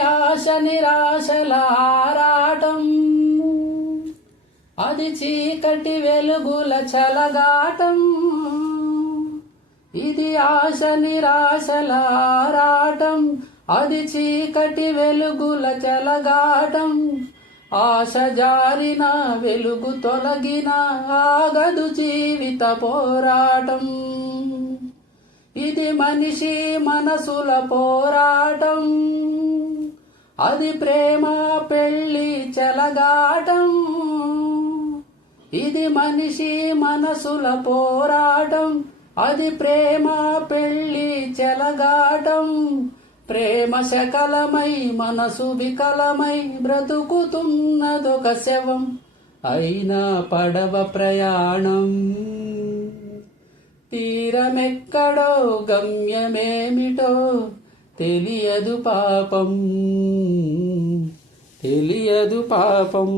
ఆశ నిరాశల ఆరాటం, అది చీకటి వెలుగుల చలగాటం. ఇది ఆశ నిరాశల ఆరాటం, అది చీకటి వెలుగుల చలగాటం. ఆశ జారిన వెలుగు తొలగిన ఆగదు జీవిత పోరాటం. ఇది మనిషి మనసుల పోరాటం, అది ప్రేమ పెళ్లి చెలగాటం. ఇది మనిషి మనసుల పోరాటం, అది ప్రేమ పెళ్లి చెలగాటం. ప్రేమ శకలమై మనసు వికలమై బ్రతుకుతున్నదొక శవం, అయినా పడవ ప్రయాణం. తీరమెక్కడో గమ్యమేమిటో తెలియదు పాపం, తెలియదు పాపం.